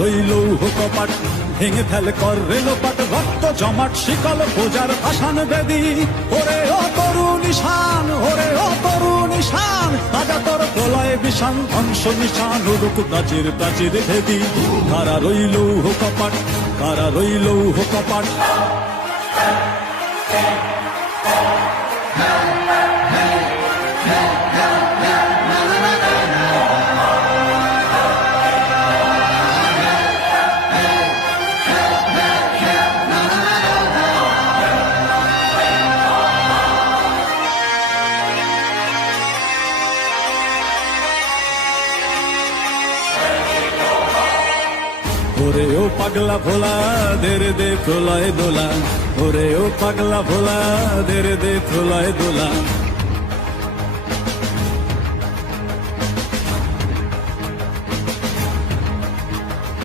রইল কপাট ভেঙে ফেল কর রেলোপাট রক্ত জমাট শিকল বোজার আসান বেদি ওরে ও তরু নিশান ওরে ও তরু নিশান তাজা তোর প্রলয় বিষান ধ্বংস নিশান উড়ুক প্রাচীর প্রাচীর ভেদি কারা রইল কপাট কারা রইল কপাট ওরে ও পাগলা ভোলা দে প্রলয় দোলা ওরে ও পাগলা ভোলা দে প্রলয় দোলা